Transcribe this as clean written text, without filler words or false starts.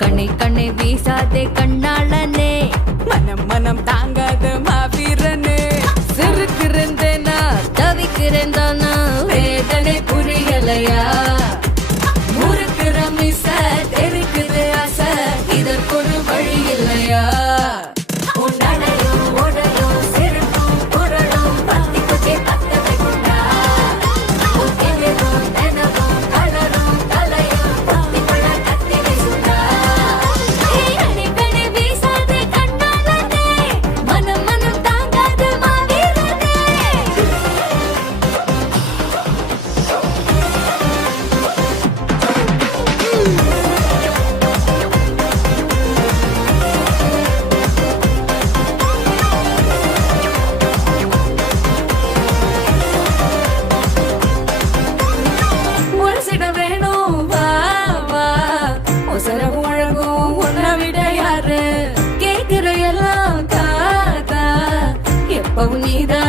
கண்ணை கண்ணை வீசாதே கண்ணாளனே, மனம் மனம் தாங்காத மாவீரனே. சிறுக்கிறேன்னா தவிக்கிறேன் தானா, வேதனை புரியலையா? முறுக்கிற மிச தெரிக்குது ஆசை, இதற்கொரு வழி இல்லையா? உன்னடையும் உடலும் சிறுக்கும் குரலும் பத்தி குச்சி பத்த வைக்குண்டா, உக்கிலும் நினவும் கலரும் தலையும் பத்தி கொள்ள கத்தி வீசுண்டா. கண்ணை கண்ணை வீசாதே கண்ணாளனே, மனம் மனம் தாங்காத மாவீரனே. முரசிட வேணும் வா வா, உசர முழங்கும் உன்னை விட யாரு? கேட்கிற எல்லாம் தா தா, எப்பவும் நீதான்